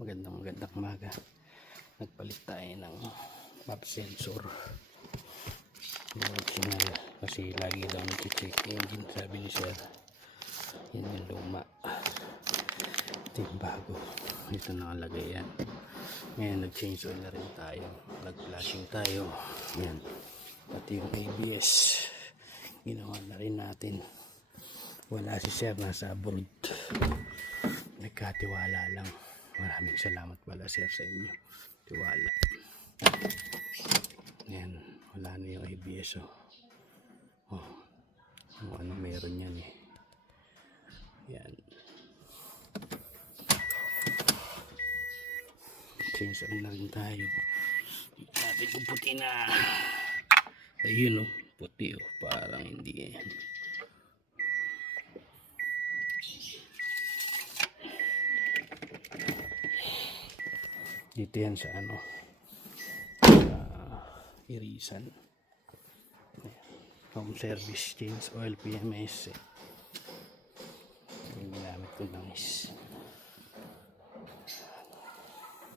Magandang umaga. Nagpalit tayo ng map sensor. Original. Kasi lagi daw nag-check engine, sabi ni sir. Yan yung luma. Ito yung bago. Ito nakalagay yan. Ngayon nag-change oil na rin tayo. Nag-flashing tayo. Yan. Pati yung ABS. Ginawa na rin natin. Wala si sir, nasa abroad. Nagkatiwala lang. Maraming salamat pala sir sa inyo. Tiwala. Yan. Wala na yung ABS oh. Kung ano meron yan eh. Yan. Change na rin tayo. Natin kung puti na. Ayun oh. Puti oh. Parang hindi yan. Dito yan sa Irisan. Home service change oil PMS. Yung ginamit ko lang is